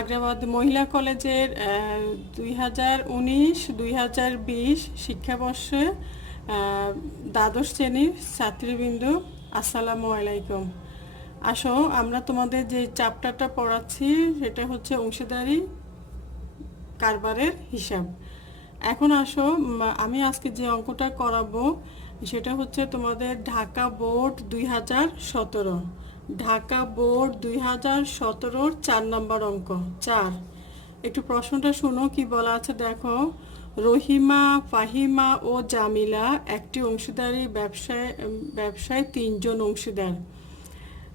আগ্রাবাদ মহিলা কলেজের 2019-2020 শিক্ষাবর্ষে দ্বাদশ শ্রেণীর ছাত্রীবৃন্দ, আসসালামু আলাইকুম। আসো আমরা তোমাদের যে চ্যাপ্টারটা পড়াচ্ছি সেটা হচ্ছে অংশীদারি কারবারের হিসাব। এখন আসো আমি আজকে যে অঙ্কটা করাবো সেটা হচ্ছে তোমাদের ঢাকা বোর্ড 2017, ঢাকা বোর্ড 2017 4 নম্বর অঙ্ক 4। একটু প্রশ্নটা শুনো কি বলা আছে দেখো। রহিমা, ফাহিমা ও জামিলা একটি অংশীদারি ব্যবসায় 3 জন অংশীদার।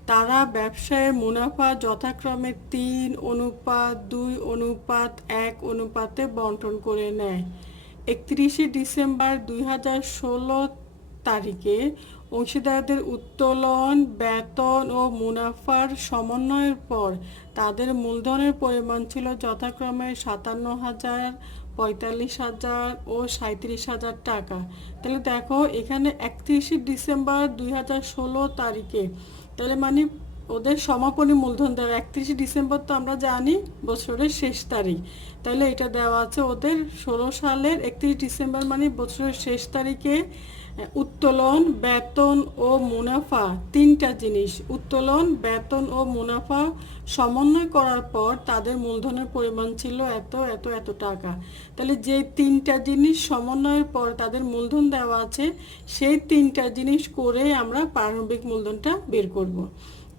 তারা ব্যবসায়ের মুনাফা যথাক্রমে 3:2:1 অনুপাতে বন্টন করে নেয়। 31শে ডিসেম্বর 2016 তারিখে অংশীদারদের উত্তোলন, বেতন ও মুনাফার সমন্বয়ের পর তাদের মূলধনের পরিমাণ ছিল যথাক্রমে 57,000, 45,000 ও 37,000 টাকা। তাহলে দেখো এখানে 31শে ডিসেম্বর 2016 তারিখে, তাহলে মানে ওদের সমাপনী মূলধন দেওয়া 31শে ডিসেম্বর, তো আমরা জানি বছরের শেষ তারিখ। তাহলে এটা দেওয়া আছে ওদের 16 সালের 31 ডিসেম্বর মানে বছরের শেষ তারিখে উত্তোলন, বেতন ও মুনাফা, 3টা জিনিস উত্তোলন, বেতন ও মুনাফা সমন্বয় করার পর তাদের মূলধনের পরিমাণ ছিল এত এত এত টাকা। তাহলে যে 3টা জিনিস সমন্বয়ের পর তাদের মূলধন দেওয়া আছে সেই 3টা জিনিস করে আমরা প্রারম্ভিক মূলধনটা বের করব।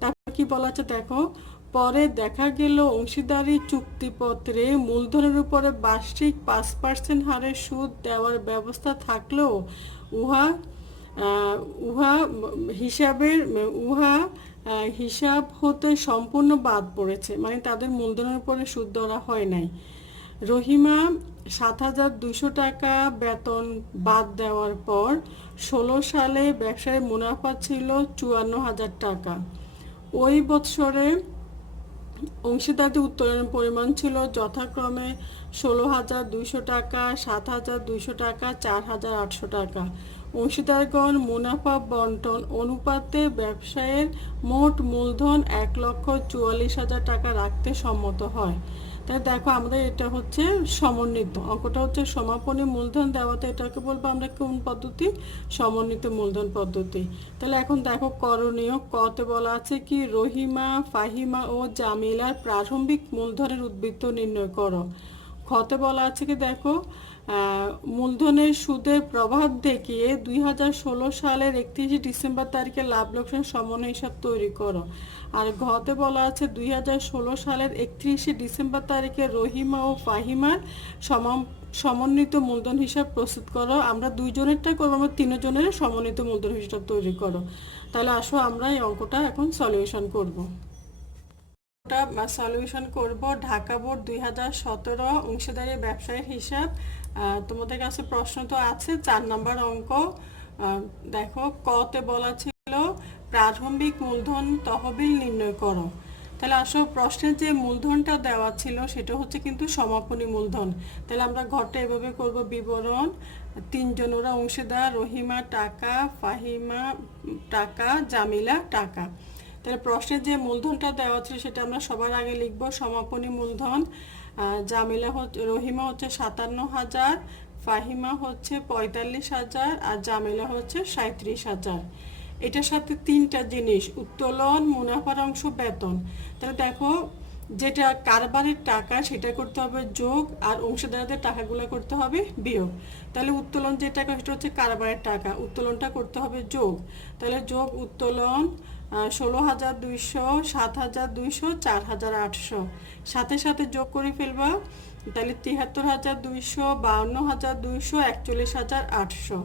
তারপর কি বলা আছে দেখো। পরে দেখা গেল অংশীদারি চুক্তিপত্রে মূলধনের উপরে বার্ষিক 5% হারে সুদ দেওয়ার ব্যবস্থা থাকলেও উহা উহা হিসাব হতে সম্পূর্ণ বাদ পড়েছে, মানে তাদের মূলধনের উপরে সুদ ধরা হয় নাই। রহিমা 7,200 টাকা বেতন বাদ দেওয়ার পর 16 সালে ব্যবসায় মুনাফা ছিল 54,000 টাকা। ওই বছরে অংশীদারদের উত্তোলনের পরিমাণ ছিল যথাক্রমে 16,200 টাকা, 7,200 টাকা, 4,800 টাকা। অংশীদারগণ মুনাফা বন্টন অনুপাতে ব্যবসায়ের মোট মূলধন 1,44,000 টাকা রাখতে সম্মত হয়। তাই দেখো আমাদের এটা হচ্ছে সমন্বিত অঙ্কটা হচ্ছে সমাপনী মূলধন দেওয়াতে এটাকে বলবো আমরা কোন পদ্ধতি, সমন্বিত মূলধন পদ্ধতি। তাহলে এখন দেখো করণীয়। কতে বলা আছে কি রহিমা, ফাহিমা ও জামিলার প্রারম্ভিক মূলধনের উদ্বৃত্ত নির্ণয় করো। খতে বলা আছে কি দেখো মূলধনের সুদের প্রভাব দেখিয়ে 2016 সালের 31 ডিসেম্বর তারিখে লাভ লোকসান সমন্বয় হিসাব তৈরি করো। আর ঘতে বলা আছে 2016 সালের 31 ডিসেম্বর তারিখে রহিমা ও ফাহিমার সমন্বিত মূলধন হিসাব প্রস্তুত করো। আমরা 2 জনেরটাই করবো, আমরা 3 জনের সমন্বিত মূলধন হিসাব তৈরি করো। তাহলে আসো আমরা এই অঙ্কটা এখন সলিউশন করব। সলিউশন করব ঢাকা বোর্ড 2017 অংশীদারি ব্যবসায়ের হিসাব। তোমাদের কাছে প্রশ্ন তো আছে 4 নম্বর অঙ্ক। দেখো কতে বলা ছিল প্রারম্ভিক মূলধন তহবিল নির্ণয় করো। তাহলে আসো প্রশ্নের যে মূলধনটা দেওয়া ছিল সেটা হচ্ছে কিন্তু সমাপনী মূলধন। তাহলে আমরা ঘরটা এভাবে করব বিবরণ। 3 জন ওরা অংশীদার, রহিমা টাকা, ফাহিমা টাকা, জামিলা টাকা। তাহলে প্রশ্নের যে মূলধনটা দেওয়া ছিল সেটা আমরা সবার আগে লিখব সমাপনী মূলধন। রহিমা হচ্ছে 57,000, ফাহিমা হচ্ছে 45,000 আর জামিলা হচ্ছে 37,000। এটার সাথে 3টা জিনিস উত্তোলন, মুনাফার অংশ, বেতন। তাহলে দেখো যেটা কারবারের টাকা সেটা করতে হবে যোগ আর অংশীদারদের টাকাগুলো করতে হবে বিয়োগ। তাহলে উত্তোলন যে টাকা সেটা হচ্ছে কারবারের টাকা, উত্তোলনটা করতে হবে যোগ। তাহলে যোগ উত্তোলন 16,200, 7,200, 4,800 সাথে সাথে যোগ করে ফেলবা। তাহলে 73,200, 52,200, 41,800।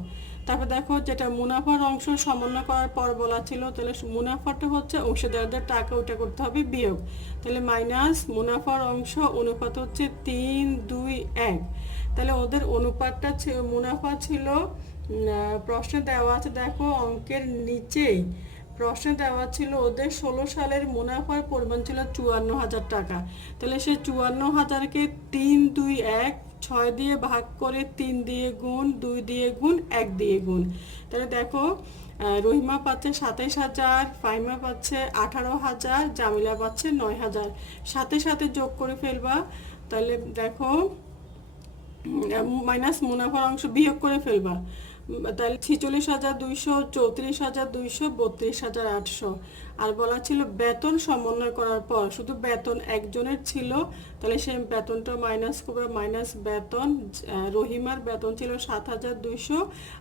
তারপর দেখো যেটা মুনাফার অংশ সমন্বয় করার পর বলা ছিল, তাহলে মুনাফাটা হচ্ছে অংশীদারদের টাকা, ওটা করতে হবে বিয়োগ। তাহলে মাইনাস মুনাফার অংশ অনুপাত হচ্ছে 3:2:1। তাহলে ওদের অনুপাতটা মুনাফা ছিল প্রশ্নে দেওয়া আছে দেখো অঙ্কের নিচেই প্রশ্নে দেওয়া ছিল ওদের 16 সালের মুনাফার পরিমাণ ছিল 54,000 টাকা। তাহলে সে 54,000কে 3:2:1 6 দিয়ে ভাগ করে 3 দিয়ে গুণ, 2 দিয়ে গুণ, 1 দিয়ে গুণ। তাহলে দেখো রহিমা পাচ্ছে 27,000, ফাহিমা পাচ্ছে 18,000, জামিলা পাচ্ছে 9,000। সাথে সাথে যোগ করে ফেলবা। তাহলে দেখো মাইনাস মুনাফার অংশ বিয়োগ করে ফেলবা। তাহলে 46,200, 34,200, 32,800। আর বলা ছিল বেতন সমন্বয় করার পর শুধু বেতন একজনের ছিল, তাহলে সেই বেতনটা মাইনাস করবে। মাইনাস বেতন, রহিমার বেতন ছিল 7,200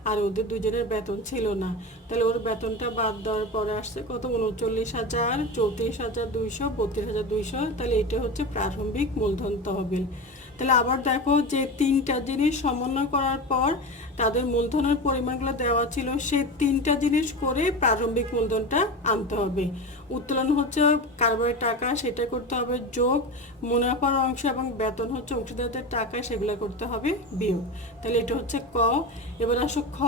আর ওদের দুজনের বেতন ছিল না, তাহলে ওর বেতনটা বাদ দেওয়ার পরে আসছে কত? 39,000, 34,200, 32,200। তাহলে এটা হচ্ছে প্রারম্ভিক মূলধন তহবিল। তাহলে আবার দেখো যে তিনটা জিনিস সমন্বয় করার পর তাদের মূলধনের পরিমাণগুলো দেওয়া ছিল, সেই তিনটা জিনিস করে প্রারম্ভিক মূলধনটা আনতে হবে। উত্তোলন হচ্ছে কারবারের টাকা, সেটা করতে হবে যোগ, মুনাফার অংশ এবং বেতন হচ্ছে অংশীদারদের টাকা, সেগুলো করতে হবে বিয়োগ। তাহলে এটা হচ্ছে ক। এবার আসো খ।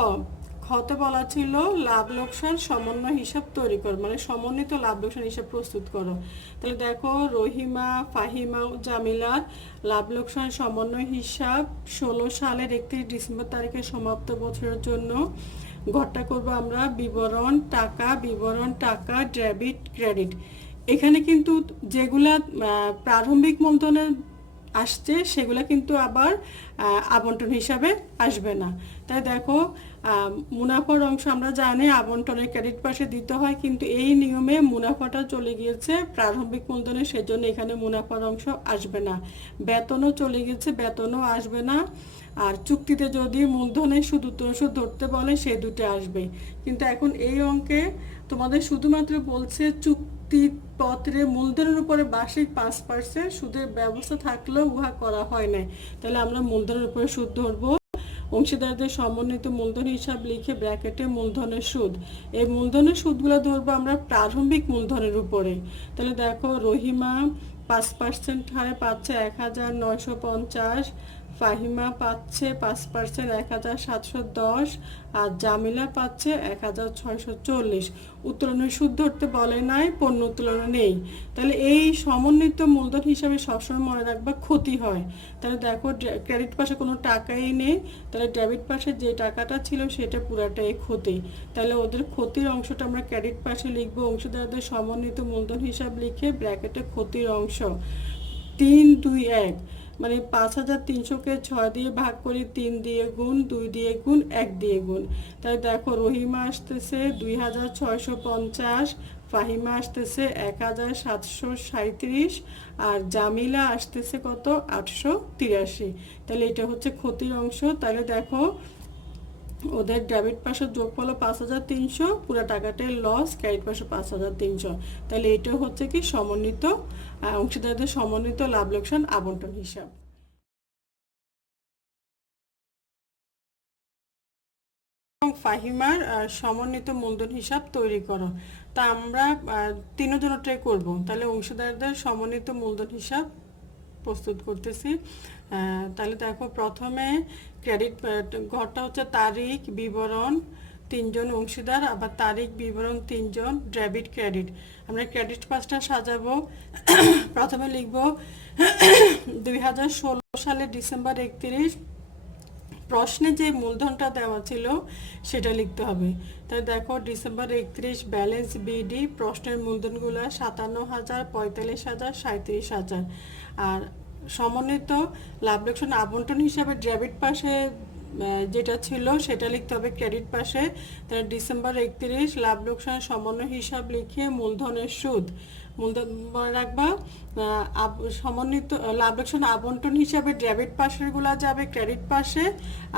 খতে বলা ছিল লাভ লোকসান সমন্বয় হিসাব তৈরি করো, মানে সমন্বিত লাভ লোকসান হিসাব প্রস্তুত করো। তাহলে দেখো রহিমা, ফাহিমা ও জামিলার লাভ লোকসান সমন্বয় হিসাব 16 সালের 31 ডিসেম্বর তারিখে সমাপ্ত বছরের জন্য ঘরটা করবো আমরা বিবরণ টাকা, ডেবিট ক্রেডিট। এখানে কিন্তু যেগুলা প্রারম্ভিক মূলধনের আসছে সেগুলো কিন্তু আবার আবন্টন হিসাবে আসবে না। তাই দেখো মুনাফার অংশ আমরা জানি আবন্টনের ক্রেডিট পাশে দিতে হয়, কিন্তু এই নিয়মে মুনাফাটা চলে গিয়েছে প্রারম্ভিক মূলধনে, সেজন্য এখানে মুনাফার অংশ আসবে না। বেতনও চলে গেছে, বেতনও আসবে না। আর চুক্তিতে যদি মূলধনে শুধু সুদ ধরতে বলে সেই দুটো আসবে। কিন্তু এখন এই অঙ্কে তোমাদের শুধুমাত্র বলছে চুক্তিপত্রে মূলধনের উপরে বার্ষিক 5% সুদের ব্যবস্থা থাকলেও উহা করা হয় নাই। তাহলে আমরা মূলধনের উপরে সুদ ধরবো। অংশীদারদের সমন্বিত মূলধন হিসাব লিখে ব্র্যাকেটে মূলধনের সুদ, এই মূলধনের সুদগুলো ধরবো আমরা প্রারম্ভিক মূলধনের উপরে। তাহলে দেখো রহিমা 5% হারে পাচ্ছে 1,950, ফাহিমা পাচ্ছে 5% 1,710, আর জামিলা পাচ্ছে 1,640। উত্তোলনের সুদ ধরতে বলে নাই, পণ্য উত্তোলনে নেই। তাহলে এই সমন্বিত মূলধন হিসাবে সবসময় মনে রাখবা ক্ষতি হয়। তাহলে দেখো ক্রেডিট পাশে কোনো টাকাই নেই, তাহলে ডেবিট পাশে যে টাকাটা ছিল সেটা পুরাটাই ক্ষতি। তাহলে ওদের ক্ষতির অংশটা আমরা ক্রেডিট পাশে লিখবো। অংশীদারদের সমন্বিত মূলধন হিসাব লিখে ব্র্যাকেটে ক্ষতির অংশ 3, 2, 1, মানে 5,300-কে 6 দিয়ে ভাগ করি, 3 দিয়ে গুণ, 2 দিয়ে গুণ, 1 দিয়ে গুণ। তাই দেখো রহিমা আসতেছে 2,650, ফাহিমা আসতেছে 1,737, আর জামিলা আসতেছে কত? 883। তাহলে এটা হচ্ছে ক্ষতির অংশ। তাহলে দেখো ওদের ডেবিট পাশে যোগফল 5,300, পুরো টাকাটাই লস, ক্রেডিট পাশে 5,300। তাহলে এটা হচ্ছে কি সমন্বিত অংশীদারদের সমন্বিত লাভ লোকসান আবন্টন হিসাব। ফাহিমার সমন্বিত মূলধন হিসাব তৈরি করো। তা আমরা তিনজনটাই করব। তাহলে অংশীদারদের সমন্বিত মূলধন হিসাব প্রস্তুত করতেছি। তাহলে দেখো প্রথমে ক্রেডিট ঘরটা হচ্ছে তারিখ বিবরণ, 3 জন অংশীদার, আবার তারিখ বিবরণ 3 জন, ডেবিট ক্রেডিট। আমরা ক্রেডিট পাসটা সাজাবো। প্রথমে লিখব 2016 সালের ডিসেম্বর 31, প্রশ্নে যে মূলধনটা দেওয়া ছিল সেটা লিখতে হবে। তাই দেখো ডিসেম্বর 31 ব্যালেন্স বিডি, প্রশ্নের মূলধনগুলো 57,000, 45,000, 37,000। আর সমন্বিত লাভ লোকসান আবন্টন হিসাবে ডেবিট পাশে যেটা ছিল সেটা লিখতে হবে ক্রেডিট পাশে। তাহলে ডিসেম্বর 31 লাভ লোকসান সমন্বয় হিসাব লিখে মূলধনের সুদ, মূলধন মনে রাখবা সমন্বিত লাভ লোকসান আবন্টন হিসাবে ডেবিট পাশেরগুলো যাবে ক্রেডিট পাশে,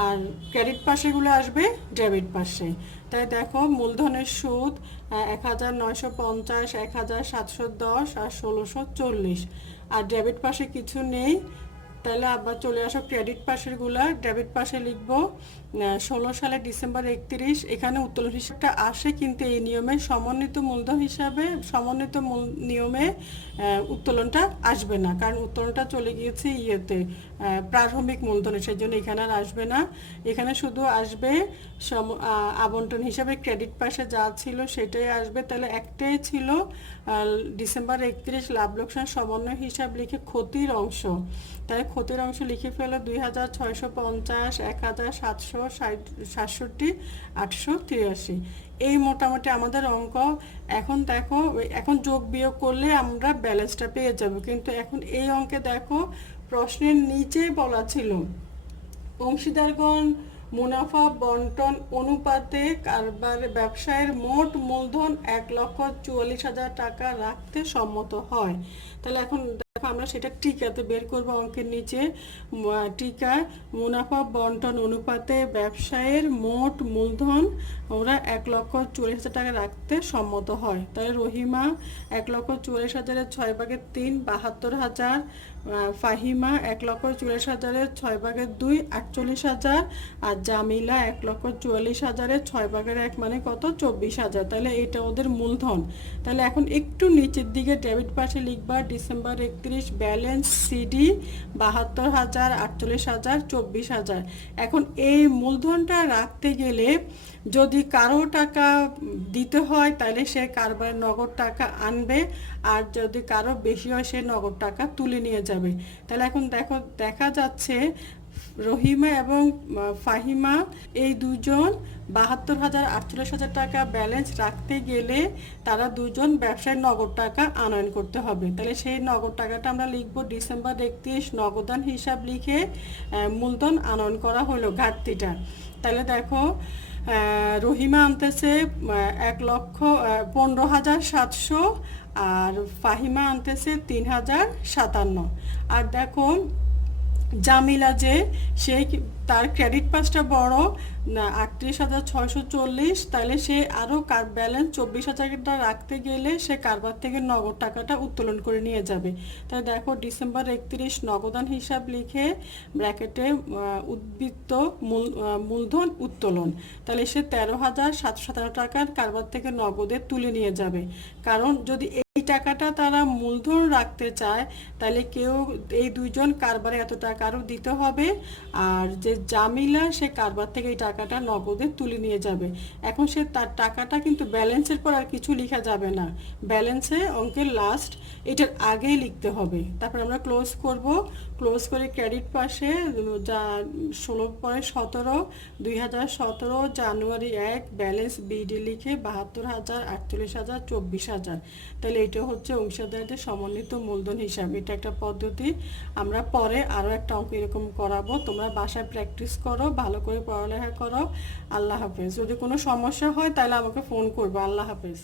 আর ক্রেডিট পাশেরগুলো আসবে ডেবিট পাশে। তাই দেখো মূলধনের সুদ 1,950, 1,710 আর 1,640, আর ডেবিট পাশে কিছু নেই। তাহলে আবার চলে আসো ক্রেডিট পাশেরগুলা। ডেবিট পাশে লিখবো সালে ডিসেম্বর 31 এখানে উত্তোলন হিসাবটা আসে, কিন্তু এই নিয়মে সমন্বিত মূলধন হিসাবে নিয়মে উত্তোলনটা আসবে না, কারণ উত্তোলনটা চলে গিয়েছে প্রারম্ভিক মূলধনে, সেই জন্য এখানে আর আসবে না। এখানে শুধু আসবে আবন্টন হিসাবে ক্রেডিট পাশে যা ছিল সেটাই আসবে। তাহলে একটাই ছিল ডিসেম্বর 31 লাভ লোকসান সমন্বয় হিসাব লিখে ক্ষতির অংশ, তাহলে ক্ষতির অংশ লিখে ফেলো 2650, 1767, 883। এই মোটামুটি আমাদের অঙ্ক। এখন দেখো, এখন যোগ বিয়োগ করলে আমরা ব্যালেন্সটা পেয়ে যাব, কিন্তু এখন এই অঙ্কে দেখো প্রশ্নের নিচেই বলা ছিল অংশীদারগণ মুনাফা বন্টন অনুপাতে কারবার ব্যবসায়ের মোট মূলধন 1,44,000 টাকা রাখতে সম্মত হয়। তাহলে এখন দেখো আমরা সেটা টিকাতে বের করবো অঙ্কের নিচে। টিকায় মুনাফা বন্টন অনুপাতে ব্যবসায়ের মোট মূলধন ওরা 1,44,000 টাকা রাখতে সম্মত হয়। তাহলে রহিমা 1,44,000 6 ভাগের 3 72,000, ফাহিমা 1,44,000 6 ভাগের 2 48,000, আর জামিলা 1,44,000 6 ভাগের 1 মানে কত 24,000। তাহলে এটা ওদের মূলধন। তাহলে এখন একটু নিচের দিকে ডেবিট পাশে লিখবা ডিসেম্বর 31 ব্যালেন্স সিডি 72,000, 48,000, 24,000। এখন এই মূলধনটা রাখতে গেলে যদি কারো টাকা দিতে হয় তাহলে সে কারবারের নগদ টাকা আনবে, আর যদি কারো বেশি হয় সে নগদ টাকা তুলে নিয়ে যাবে। তাহলে এখন দেখো দেখা যাচ্ছে রহিমা এবং ফাহিমা এই দুজন 72,000, 48,000 টাকা ব্যালেন্স রাখতে গেলে তারা দুজন ব্যবসায় নগদ টাকা আনয়ন করতে হবে। তাহলে সেই নগদ টাকাটা আমরা লিখবো ডিসেম্বর 31 নগদান হিসাব লিখে মূলধন আনয়ন করা হলো ঘাটতিটা। তাহলে দেখো রহিমা আনতেছে 1,15,700, আর ফাহিমা আনতেছে 3,057। আর দেখো জামিলা যে সেই তার ক্রেডিট পাসটা বড় 38,640, তাহলে সে আরও ব্যালেন্স 24,000 রাখতে গেলে সে কারবার থেকে নগদ টাকাটা উত্তোলন করে নিয়ে যাবে। তাই দেখো ডিসেম্বর 31 নগদান হিসাব লিখে ব্র্যাকেটে উদ্বৃত্ত মূলধন উত্তোলন, তাহলে সে 13,717 টাকার কারবার থেকে নগদে তুলে নিয়ে যাবে। কারণ যদি এই টাকাটা তারা মূলধন রাখতে চায় তাহলে এই দুইজন কারবারে এত টাকা আরও দিতে হবে, আর যে জামিলা সে কারবার থেকে এই টাকাটা নগদে তুলে নিয়ে যাবে। এখন সে তার টাকাটা কিন্তু ব্যালেন্সের পর আর কিছু লেখা যাবে না, ব্যালেন্সে অঙ্কের লাস্ট এটার আগেই লিখতে হবে। তারপর আমরা ক্লোজ করব, ক্লোজ করে ক্রেডিট পাশে যা 16 পরে 17 2017 জানুয়ারি 1 ব্যালেন্স বিডি লিখে 72,000, 48,000, 24,000। তাহলে এটা হচ্ছে অংশীদারদের সমন্বিত মূলধন হিসাব। এটা একটা পদ্ধতি, আমরা পরে আরও একটা অঙ্ক এরকম করাবো। তোমরা বাসায় প্র্যাকটিস করো, ভালো করে পড়ালেখা করো। আল্লাহ হাফেজ। যদি কোনো সমস্যা হয় তাহলে আমাকে ফোন করবো। আল্লাহ হাফেজ।